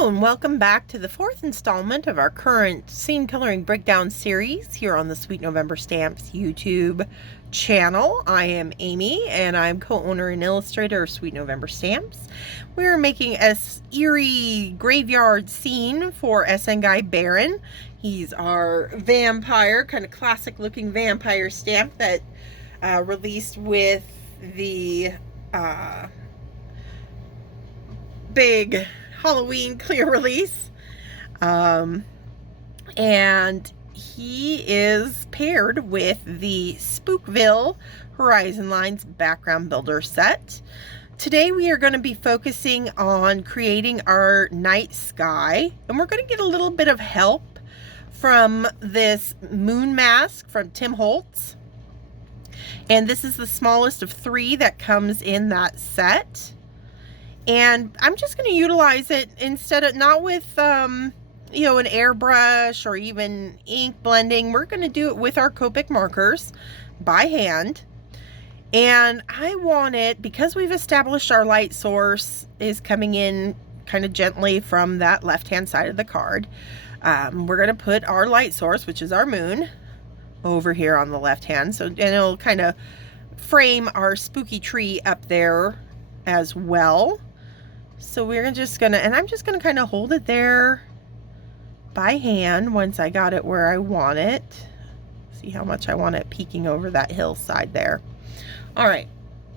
Hello and welcome back to the fourth installment of our current scene coloring breakdown series here on the Sweet November Stamps YouTube channel. I am Amy and I'm co-owner and illustrator of Sweet November Stamps. We're making a eerie graveyard scene for SN Guy Baron. He's our vampire, kind of classic looking vampire stamp that released with the big Halloween clear release. And he is paired with the Spookville Horizon Lines background builder set. Today we are going to be focusing on creating our night sky, and we're going to get a little bit of help from this moon mask from Tim Holtz. And this is the smallest of 3 that comes in that set. And I'm just going to utilize it instead of, not with, you know, an airbrush or even ink blending. We're going to do it with our Copic markers by hand. And I want it, because we've established our light source is coming in kind of gently from that left-hand side of the card. We're going to put our light source, which is our moon, over here on the left hand. So, and it'll kind of frame our spooky tree up there as well. So we're just gonna, and I'm just gonna kind of hold it there by hand once I got it where I want it. See how much I want it peeking over that hillside there. All right,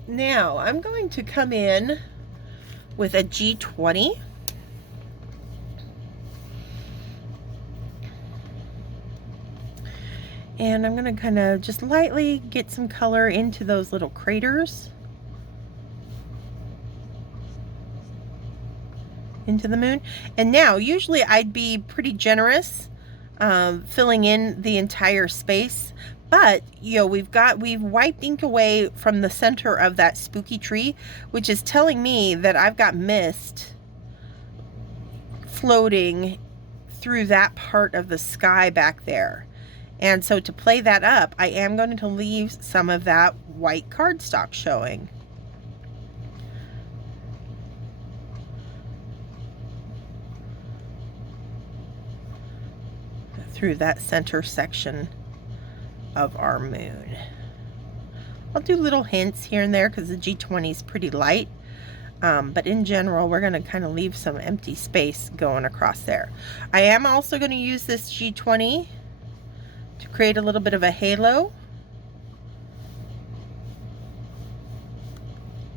now I'm going to come in with a G20. And I'm gonna kind of just lightly get some color into those little craters. Into the moon. And now usually I'd be pretty generous filling in the entire space, but you know, we've wiped ink away from the center of that spooky tree, which is telling me that I've got mist floating through that part of the sky back there. And so to play that up, I am going to leave some of that white cardstock showing. Through that center section of our moon. I'll do little hints here and there because the G20 is pretty light, but in general we're going to kind of leave some empty space going across there. I am also going to use this G20 to create a little bit of a halo,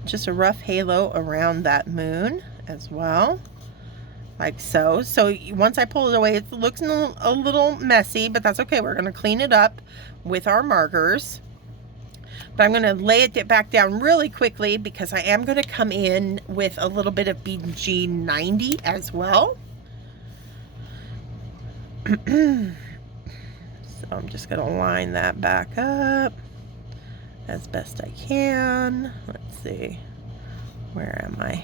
just a rough halo around that moon as well. Like so. So once I pull it away, it looks a little messy, but that's okay. We're going to clean it up with our markers. But I'm going to lay it back down really quickly because I am going to come in with a little bit of BG90 as well. So I'm just going to line that back up as best I can. Let's see. Where am I?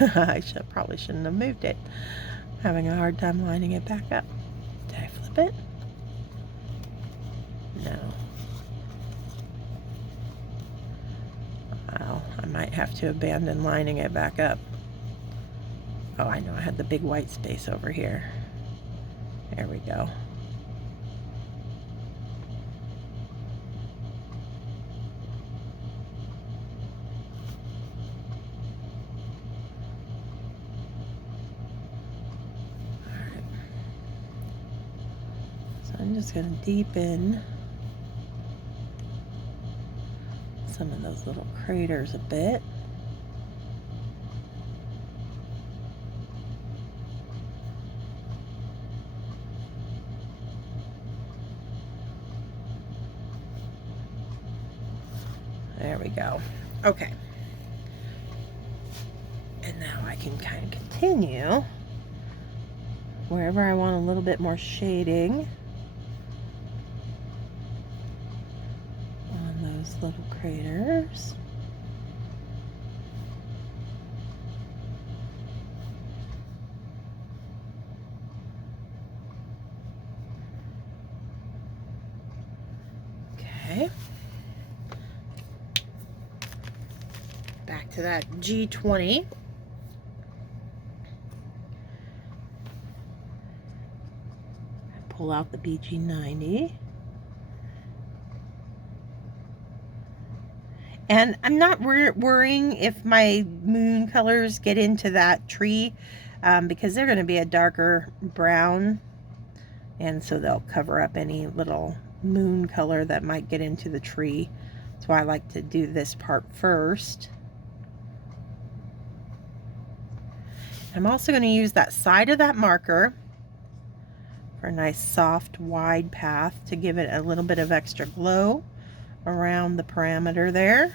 I probably shouldn't have moved it. Having a hard time lining it back up. Did I flip it? No. Well, I might have to abandon lining it back up. Oh, I know, I had the big white space over here. There we go. I'm just going to deepen some of those little craters a bit. There we go. Okay. And now I can kind of continue wherever I want a little bit more shading. Little craters. Okay. back to that G20. Pull out the BG90. And I'm not worrying if my moon colors get into that tree because they're going to be a darker brown, and so they'll cover up any little moon color that might get into the tree. That's why I like to do this part first. I'm also going to use that side of that marker for a nice soft wide path to give it a little bit of extra glow around the parameter there.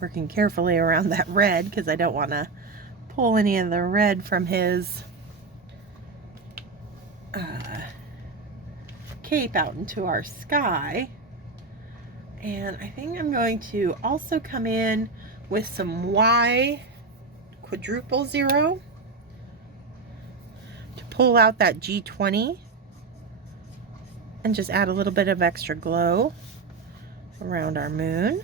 Working carefully around that red because I don't want to pull any of the red from his cape out into our sky. And I think I'm going to also come in with some Y quadruple 0 to pull out that G20 and just add a little bit of extra glow around our moon.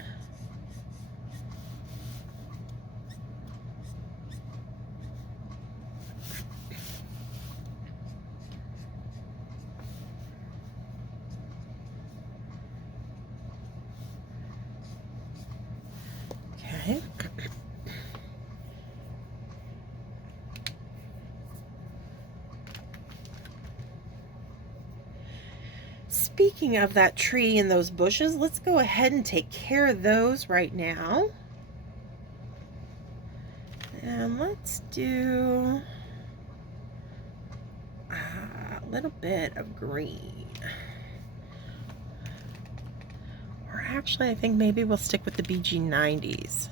Okay. Speaking of that tree and those bushes, let's go ahead and take care of those right now. And let's do a little bit of green. Or actually, I think maybe we'll stick with the BG90s.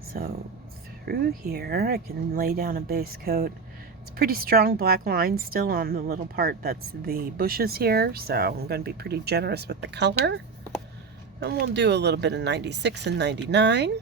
So through here, I can lay down a base coat. It's pretty strong black line still on the little part that's the bushes here, so I'm going to be pretty generous with the color. And we'll do a little bit of 96 and 99.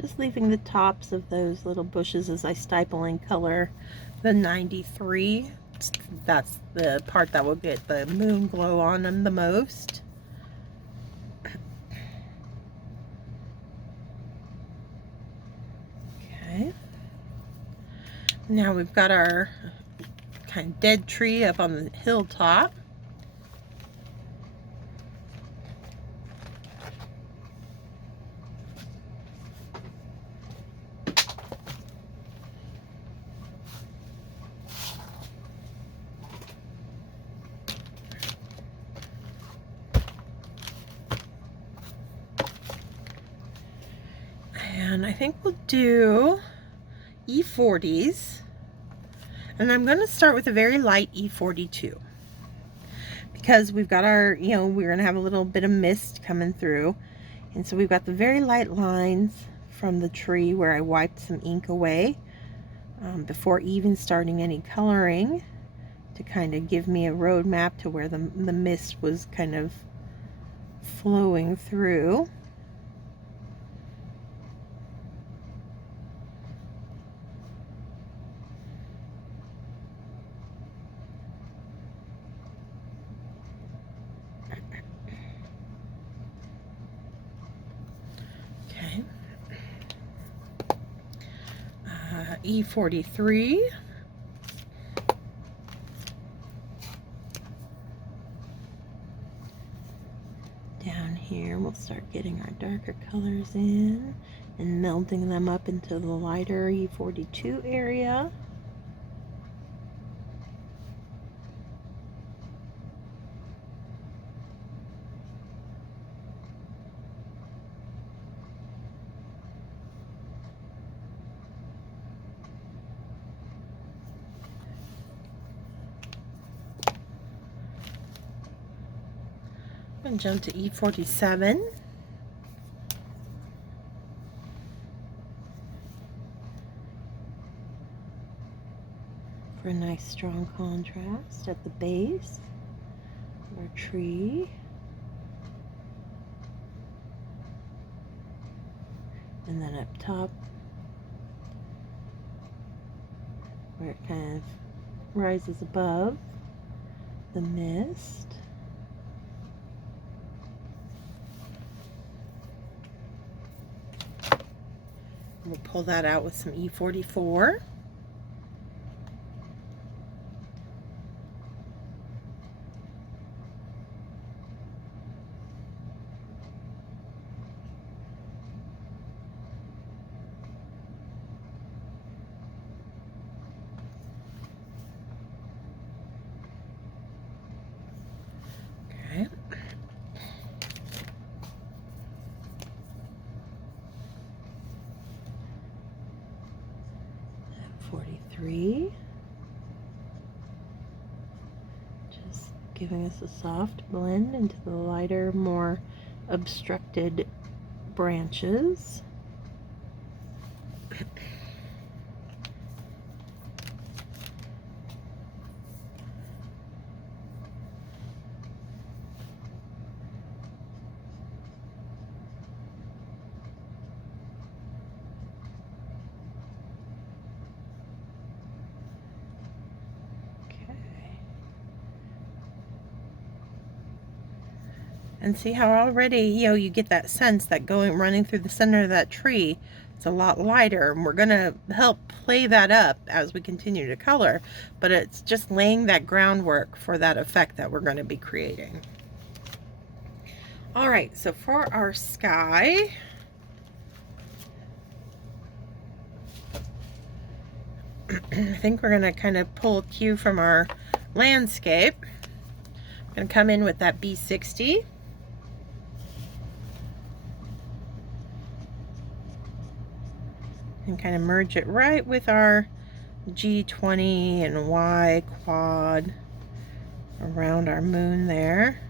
Just leaving the tops of those little bushes as I stipple in color the 93. That's the part that will get the moon glow on them the most. Okay. Now we've got our kind of dead tree up on the hilltop. And I think we'll do E40s. And I'm going to start with a very light E42. Because we've got our, we're going to have a little bit of mist coming through. And so we've got the very light lines from the tree where I wiped some ink away before even starting any coloring to kind of give me a roadmap to where the mist was kind of flowing through. E43. Down here we'll start getting our darker colors in and melding them up into the lighter E42 area. And jump to E47. For a nice strong contrast at the base of our tree. And then up top, where it kind of rises above the mist. We'll pull that out with some E44. Okay. 43. Just giving us a soft blend into the lighter, more obstructed branches. And see how already, you get that sense that running through the center of that tree, it's a lot lighter, and we're gonna help play that up as we continue to color, but it's just laying that groundwork for that effect that we're gonna be creating. All right, so for our sky, I think we're gonna kind of pull a cue from our landscape. I'm gonna come in with that B60. And kind of merge it right with our G20 and Y quad around our moon there.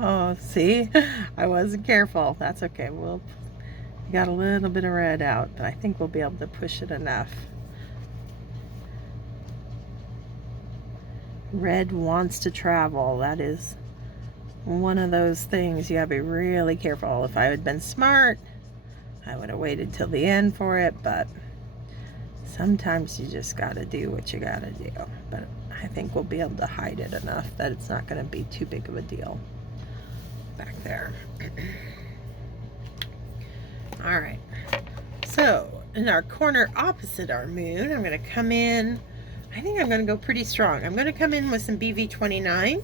Oh, see, I wasn't careful. That's okay. We got a little bit of red out, but I think we'll be able to push it enough. Red wants to travel. That is one of those things you gotta be really careful. If I had been smart, I would have waited till the end for it, but sometimes you just gotta do what you gotta do. But I think we'll be able to hide it enough that it's not gonna be too big of a deal back there. All right, so in our corner opposite our moon, I'm going to come in, I think I'm going to go pretty strong. I'm going to come in with some BV29.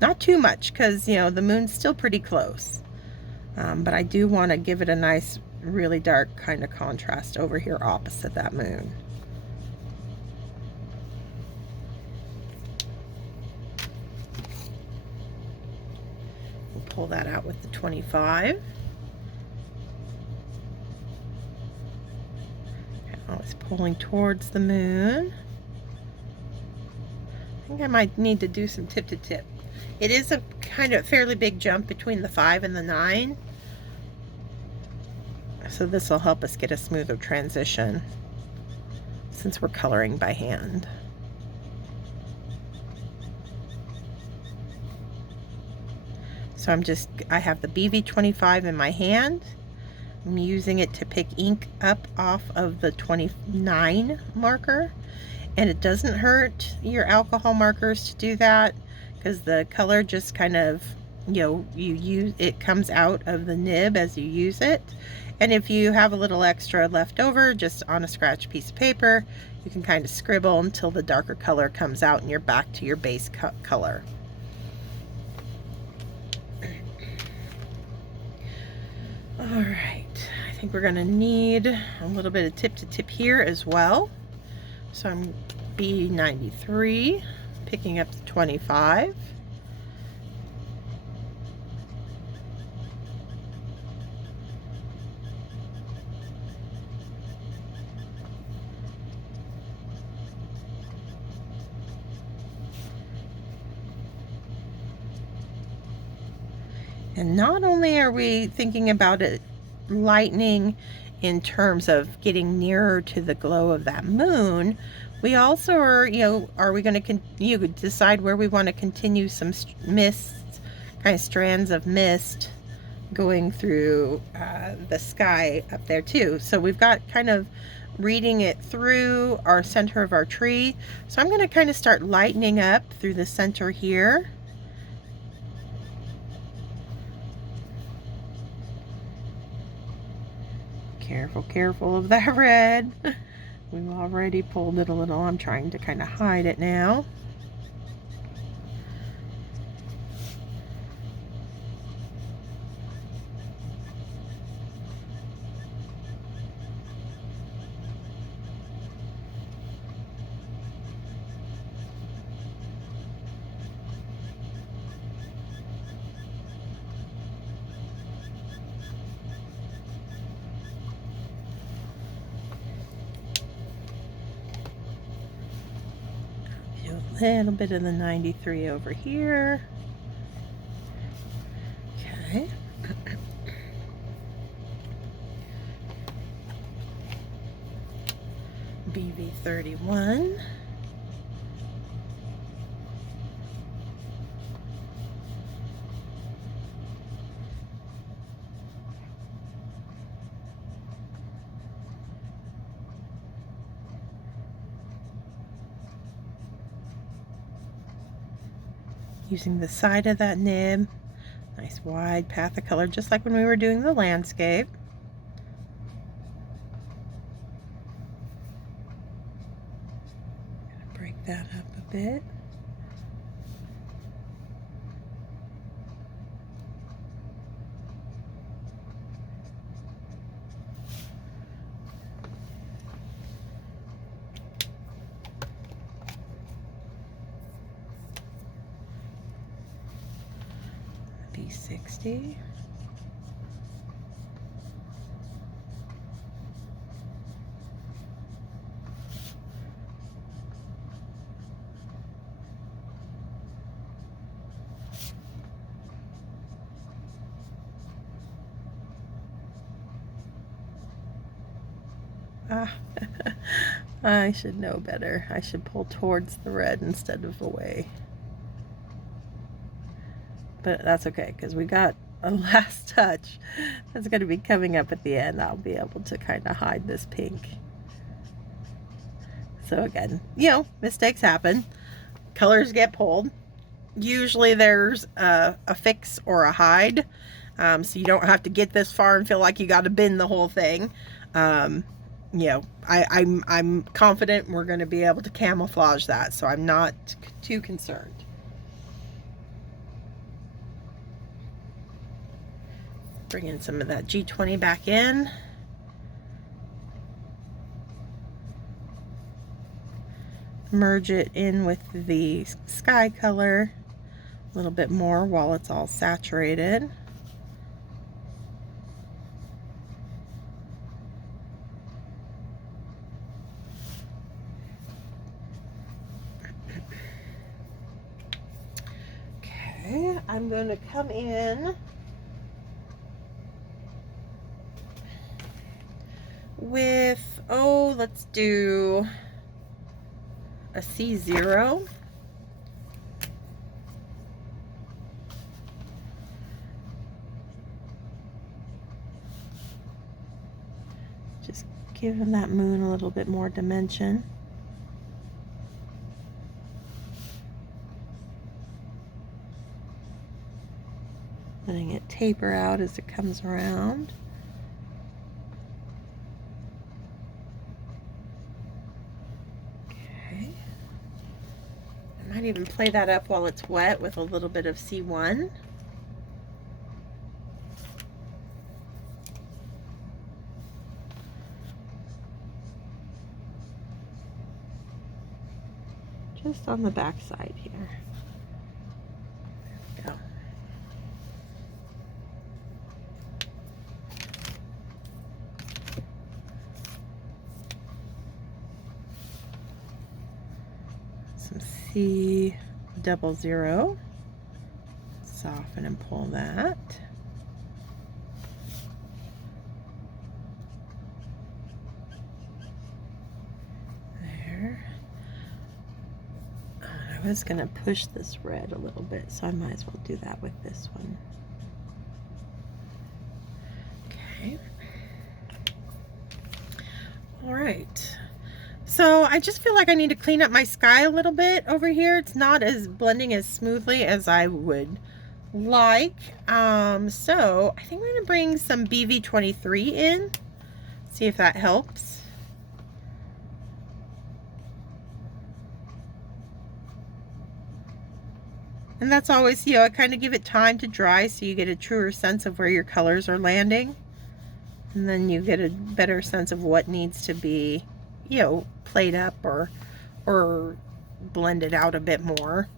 Not too much, because the moon's still pretty close, but I do want to give it a nice really dark kind of contrast over here opposite that moon. Pull that out with the 25. Now it's pulling towards the moon. I think I might need to do some tip to tip. It is a kind of fairly big jump between the 5 and the 9. So this will help us get a smoother transition since we're coloring by hand. So I have the BV25 in my hand. I'm using it to pick ink up off of the 29 marker. And it doesn't hurt your alcohol markers to do that, because the color just kind of it comes out of the nib as you use it. And if you have a little extra left over, just on a scratch piece of paper, you can kind of scribble until the darker color comes out and you're back to your base color. All right, I think we're gonna need a little bit of tip to tip here as well. So I'm B93, picking up the 25. And not only are we thinking about it lightening in terms of getting nearer to the glow of that moon, we also are, are we going to decide where we want to continue some mists, kind of strands of mist going through the sky up there too. So we've got kind of reading it through our center of our tree. So I'm going to kind of start lightening up through the center here. Careful, careful of that red. We've already pulled it a little. I'm trying to kind of hide it now. A little bit of the 93 over here. Okay. BV31. Using the side of that nib, nice wide path of color, just like when we were doing the landscape. Gonna break that up a bit. B60. I should know better. I should pull towards the red instead of away. But that's okay, because we got a last touch that's going to be coming up at the end. I'll be able to kind of hide this pink. So again, mistakes happen. Colors get pulled. Usually there's a fix or a hide. So you don't have to get this far and feel like you got to bend the whole thing. I'm confident we're going to be able to camouflage that, so I'm not too concerned. Bring in some of that G20 back in. Merge it in with the sky color a little bit more while it's all saturated. Okay, I'm going to come in with, let's do a C0. Just giving that moon a little bit more dimension. letting it taper out as it comes around. Okay. I might even play that up while it's wet with a little bit of C1. Just on the back side here. There we go. Some C00. Soften and pull that. There. I was going to push this red a little bit, so I might as well do that with this one. Okay. All right. So I just feel like I need to clean up my sky a little bit over here. It's not as blending as smoothly as I would like. So I think we're going to bring some BV23 in. See if that helps. And that's always, you know, I kind of give it time to dry so you get a truer sense of where your colors are landing. And then you get a better sense of what needs to be, you know, played up or blended out a bit more.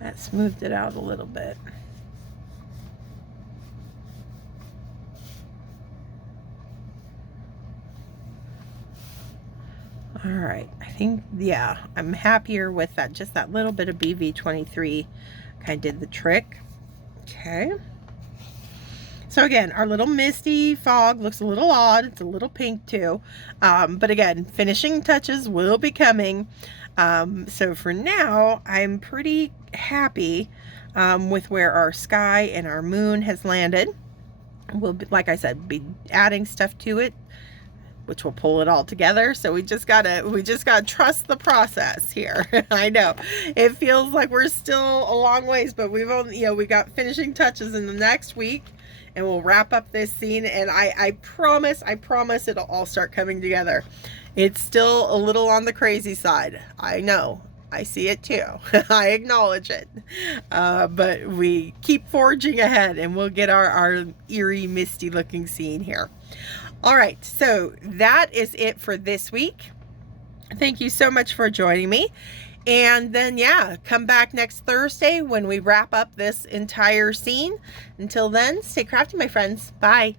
That smoothed it out a little bit. All right, I think, yeah, I'm happier with that. Just that little bit of BV23 kind of did the trick. Okay. So again, our little misty fog looks a little odd. It's a little pink too. But again, finishing touches will be coming. So for now, I'm pretty happy with where our sky and our moon has landed. We'll be, like I said, be adding stuff to it, which will pull it all together. So we just gotta trust the process here. I know it feels like we're still a long ways, but we've only, you know, we got finishing touches in the next week, and we'll wrap up this scene. And I promise it'll all start coming together. It's still a little on the crazy side. I know. I see it too. I acknowledge it. But we keep forging ahead, and we'll get our eerie, misty looking scene here. All right, so that is it for this week. Thank you so much for joining me. And then, yeah, come back next Thursday when we wrap up this entire scene. Until then, stay crafty, my friends. Bye.